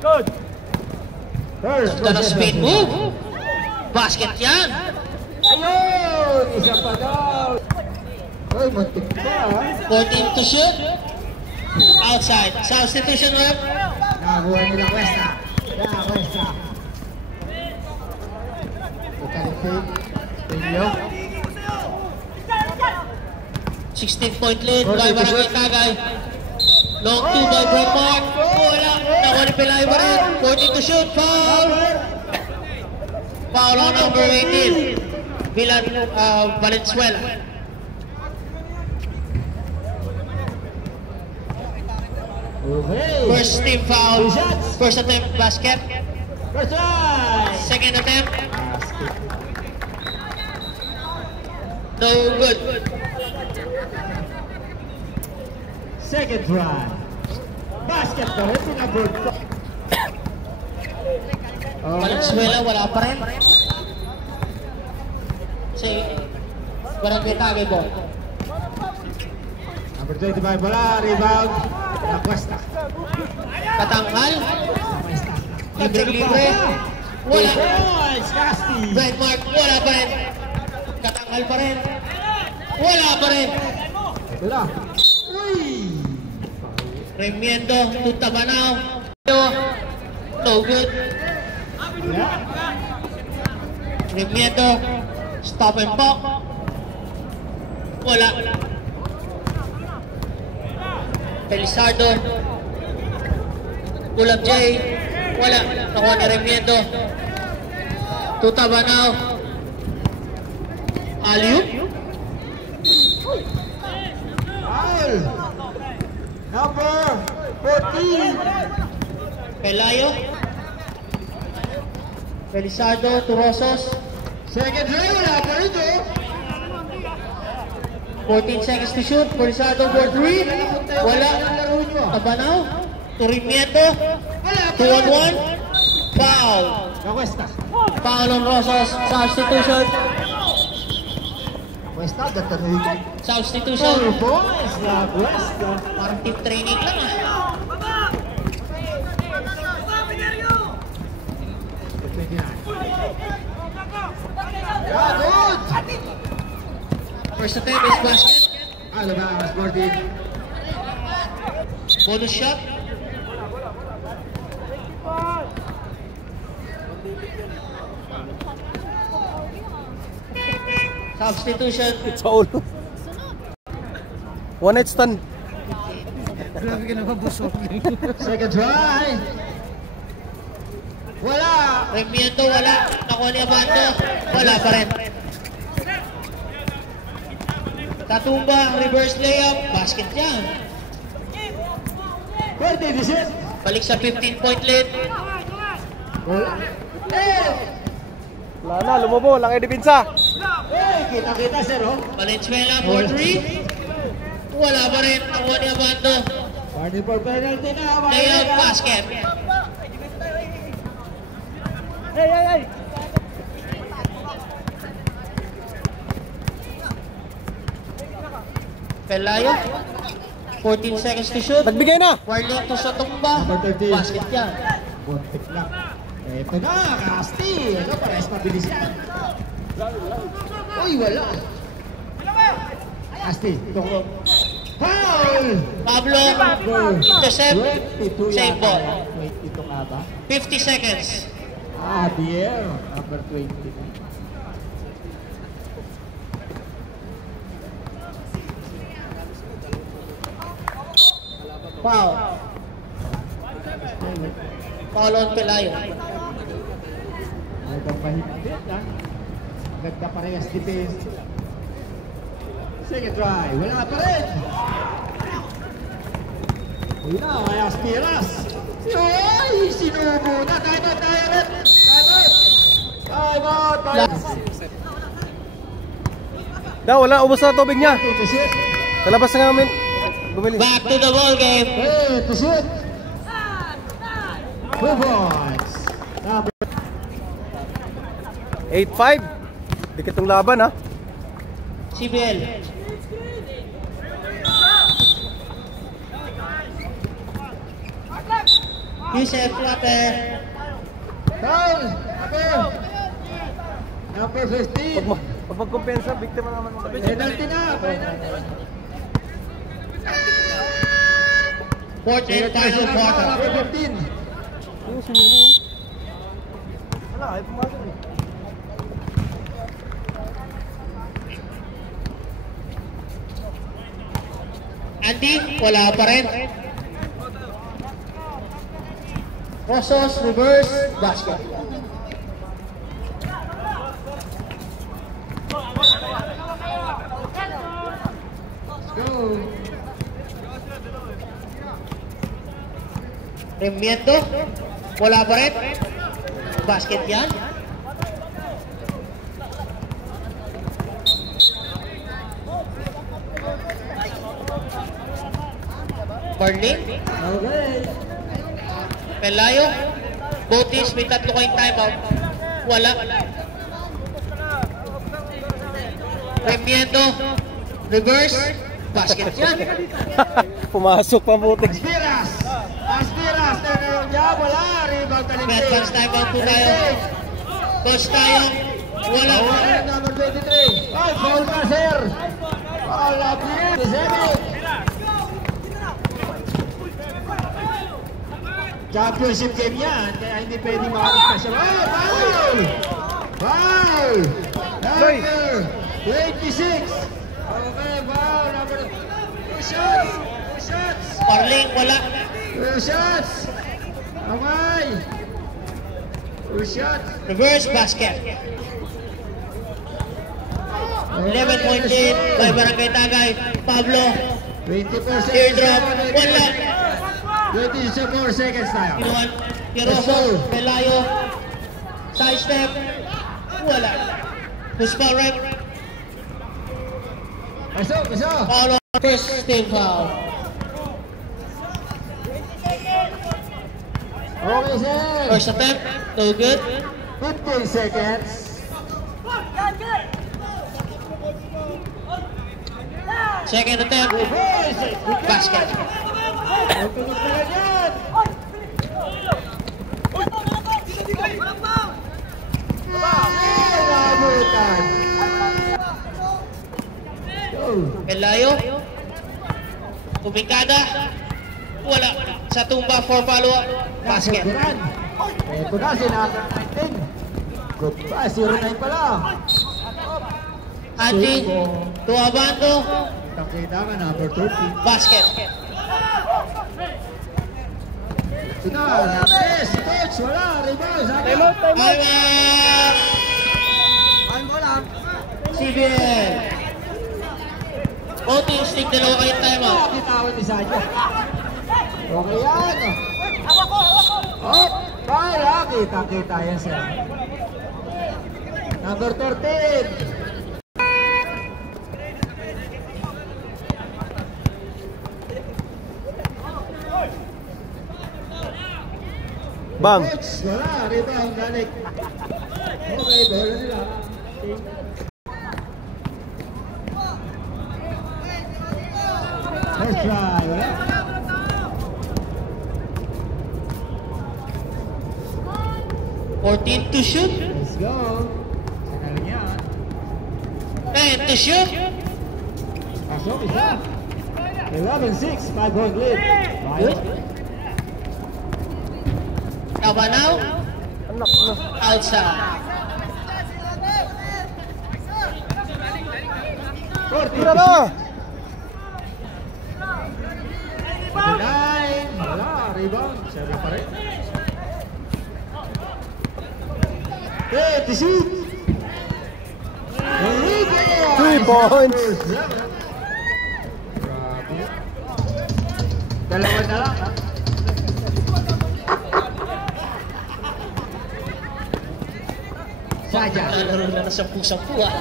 Good. Ganda na spin move. Basket yan. Ayun! Isa pa daw. Ay, matik pa. 14 to shoot. Outside. Substitution rep. Nakakuha nila Cuesta. Cuesta. Ikalipin. Pinyo. 16-point lead by Barangay Tagay. Long 2 by Brett Mark. Wala. Nakuha ni Pilay pa rin. 14 to shoot. Foul. Foul on number 18. Valenzuela. Okay. First team foul. First attempt basket. First try. Second attempt. Basket. No good. Second try. Basket pa rin. Sinabot. Valenzuela wala pa rin. Si Barangay Tagay ball. Number 25 wala. Rebound. Cuesta. Katanggal. Libre. Wala. Brett Mark wala pa rin. Katanggal pa rin. Wala pa rin. Wala. Uy! Remiendo. Tutabanaw. No good. Remiendo. Stop and pop. Wala. Felizardo. Gulab J. Wala. Nakuha ni Remiendo. Tutabanaw. Aliu. Foul. Number 14. Pelayo. Felizardo. Turosos. Second try. Wala pa rin ito. 14 seconds to shoot. Felizardo for 3. Wala. Tabanaw. Remiendo. 2-on-1. Foul. Cuesta. Foul on Rosas. Substitution. Cuesta. Gatanig. Substitution. Boys. Cuesta. Parang team training lang ah. Yeah, good. First attempt is basket. Alabama Sporting. Bonus shot. Substitution. Sa ulo. One night stand. Grabe ka naman busog. Second try. Wala. Remiendo wala. Nakuha ni Abando. Wala pa rin. Tatumba. Reverse layup. Basket yan. 20-16. Balik sa 15-point lead. Wala. Wala na, lumubo. Lang ay dipinsa. Kita-kita sir oh. Valenzuela for 3. Wala pa rin. Nakuha ni Abando. Party for penalty na. Layup. Basket. Hey. Pelayo. 14 seconds to shoot. Nagbigay na. Warling to sa tumba. Number 13. Basket yan. Buntik lang. Ito na, Casti. Ito, parehas mabilis yan. Uy, wala. Casti, ito ko. Foul! Pablo. Intercept. 22 Same yata. ball. 22 ka ba? 50 seconds. Biel. Number 20. Foul. Foul on Pelayo. Magandang mahigpit ha. Maganda parehas defense. Second try. Wala pa rin. Uy na, kaya Aspiras. Ay, sinubo na. Time out. Daw, wala. Ubos na tubig niya. To shoot. Talabas na nga bumili. Back to the ball game. Hey, to shoot. 2 points. 8-5. Dikit ng laban ha. CBL. Yusef Latte. Foul! Number 15. Pag magkumpensa, biktima naman mo. Penalty na. Penalty. Fourth and final quarter. Number 15. Yung sinulo. Wala, ay pumasok eh. Andy, wala pa rin. Rosos, reverse, basket. Let's go. Remiendo, wala pa rin. Basket yan. Marlene, Okay. Pelayo, both teams may tatlo kayong timeout. Wala. Remiendo, reverse, basket yan. Pumasok pa butik. Aspiras. Aspiras. Diyan, wala. Rebound May talintig. advance timeout po tayo. Coach tayo, wala. Number 23. Ay, foul ka, sir. Foul, Lapir. 27. Championship game yan, kaya hindi pwede makakas siya. Oh, foul! Foul! Number 26. Okay, foul. Number 2 shots. 2 shots. Marlene, wala. 2 shots. Okay. 2 shots. Reverse, basket. 11-point lead by Barangay Tagay. Pablo, 20%. teardrop, wala. 24 seconds tayo. Kinuhan, Kiroso, Pelayo, side step, wala. Puspa right, Pasok, pasok. Paulo, first team foul. Okay, sir. First attempt, no good. 15 seconds. Second attempt, basket. Tunog na lang yan. Nabutan. Go. Pelayo, kumikada, wala. Sa tumba for follow-up, basket. Duran. Ito na, sinaka 19. Good pa, 0-9 pa lang. Hunting, to Abando, Takita ka, number 30. basket. Ito na, yes, coach, wala, rebound. Time out, time out. CBN. Voting stick, dalawa kayong timeout. Kitawin ni Sadya. Okay yan. Oh, para, kita yan sir. Number 13. Bang. Coach, wala, rebound, galing. Okay, bola nila. First try, wala. Fourteen to shoot, Let's go. Sinalang yan. 10 to shoot. Pasok, isa. 11-6, 5-point lead. Good. Right. Kabanaw, Anak na. outside. 40. Tira na. 9. Wala, rebound. 7 pa rin. 30 shoot. 3 points. Grabe. Dalawa na lang, ha? Sadya. Nalaro na ng 10-10 ah.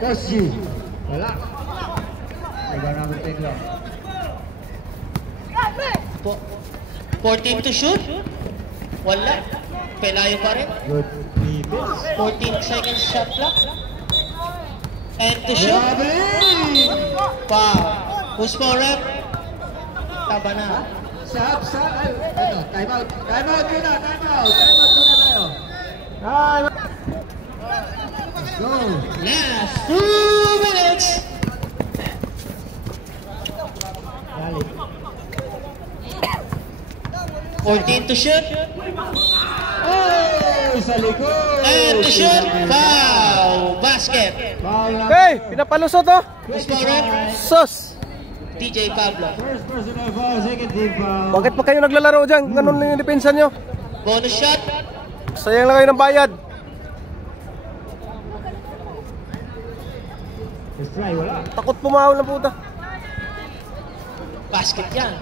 Coach G. Wala. Iba namin take lang. 14 to shoot. Wala. Pelayo pa rin. Good defense. 14 seconds shot clock. And to shoot. Grabe! Foul. Who's for rep? Taba na. Sub. Ano? Time out muna tayo. Let's go. Last 2 minutes. Dali. 14 to shoot. Oh, sa likod. And to shoot. Foul. Basket. Foul lang. Hey, pinapalusot oh. Who's scorer? Sus. DJ Pablo. First personal foul, second team foul. Bakit pa kayo naglalaro dyan? Ganun lang yung depensa nyo. Bonus shot. Sayang lang kayo ng bayad. Let's try, wala. Takot pumahol ng puta. Basket yan.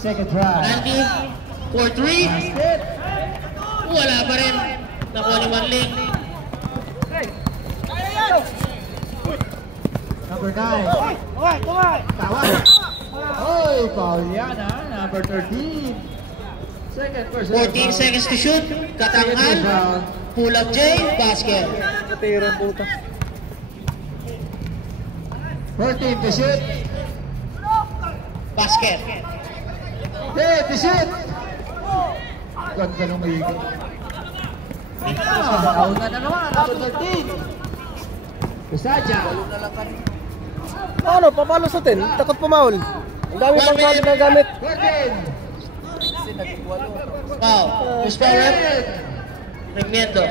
Second try. Andy for 3. Basket. Wala pa rin. Nakuha ni Manling. Number 9. Tawag. Oy, foul yan ha. Number 13. Second personal 14 seconds to shoot. Katanghal. Pull up J. Basket. Katira ng puta. 14 to shoot. Basket. 10 to shoot. Ganda nung maigit. Nauna na naman. Number 13. Kusadya. Ano, papalusotin? Takot pumahol. Ang dami pang gamit na gamit. 14. Foul. Who's scorer? Remiendo.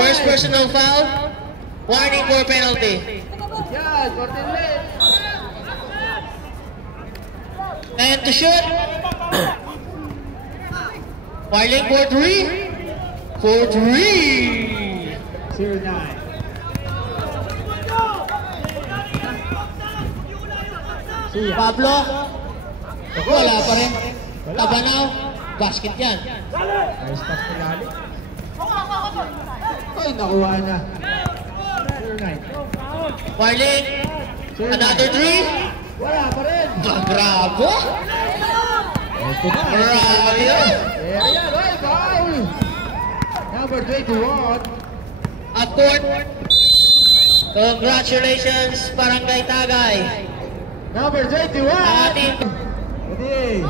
First personal foul. Warning for penalty. Yan, 14 late. And to shoot. Marling for 3. For 3. 0-9. Pablo. Wala pa rin. Tabanaw. Basket yan. Ayos pass na galing. Ay, nakuha na. 0-9. Marling. Another 3. Wala pa rin. Bravo. Ito na. Bravo yan. Ayan, ay, foul. Number 21. At court. Congratulations, Barangay Tagay. Number 21. Ating Ready.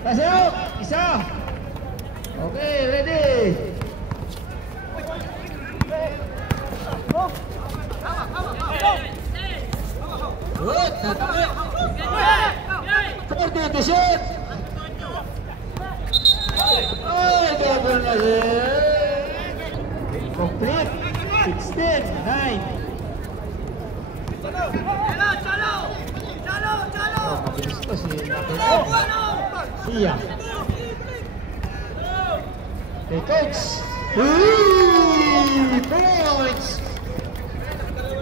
Pass out. Isa. Okay, ready. Good. Natakit. 40 to shoot. Oh, double na rin. Complete. 16, 9. Oh, mabilis to si Sia. Hey, coach. 3 points.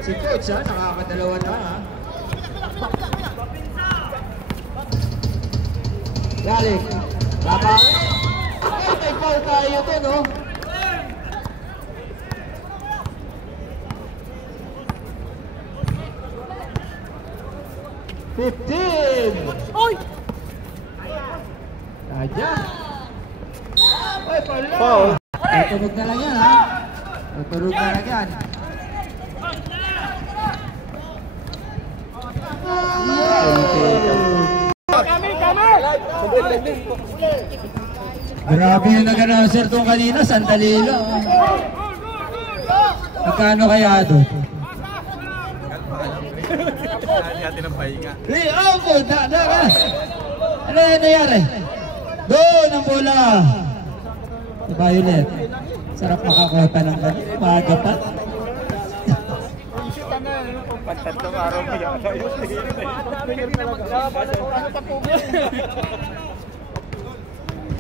Si coach ha, nakakadalawa na ha. Galing. Labawi. Ay, may foul tayo to, no? Oy! Kaya. Ay, pala. Foul. Tutunog na lang yan, ha? Tutunog na lang yan. Grabe yung nag-announcer tong kanina, sandali lang. Magkano kaya doon? Ano yung nangyari? Doon ang bola. Violet. Sarap makakota ng ganyan. Maaga pa.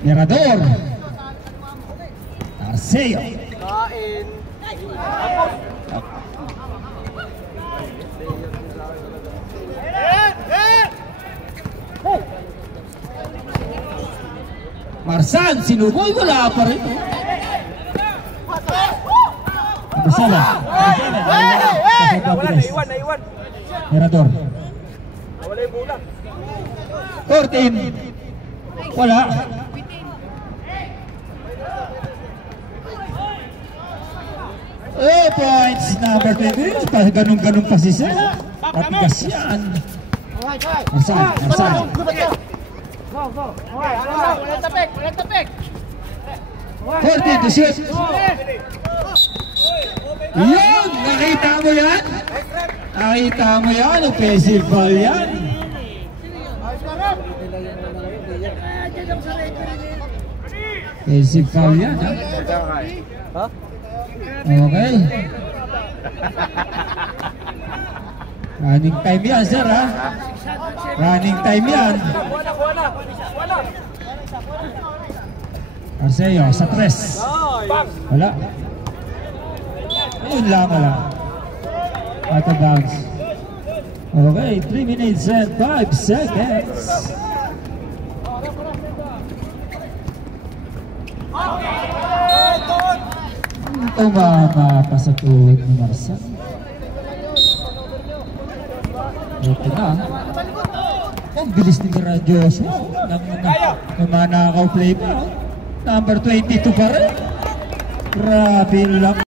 Mirador. Arceo. Marsan, sinuboy, wala pa rin. Abisala. Wala, naiwan. Mirador. Wala yung bola. 14. Wala. Oh, points number 20. Ganun-ganun pa si Seth. Patigas yan. Arsan. Go. Walang tapik. 14 to shoot. Yun! Nakita mo yan? Nakita mo yan? Offensive foul yan. Offensive foul yan. Ha? Okay. Running time yan, sir, ha? Running time yan. Arceo, sa 3. Wala. Ayun lang, wala. Out of bounds. Okay, 3 minutes and 5 seconds. Tumama pa sa tuhod ni Marcel. Ito na. Ang bilis ni Radyoso. Namanakaw play pa. Number 22 pa rin. Grabe lang.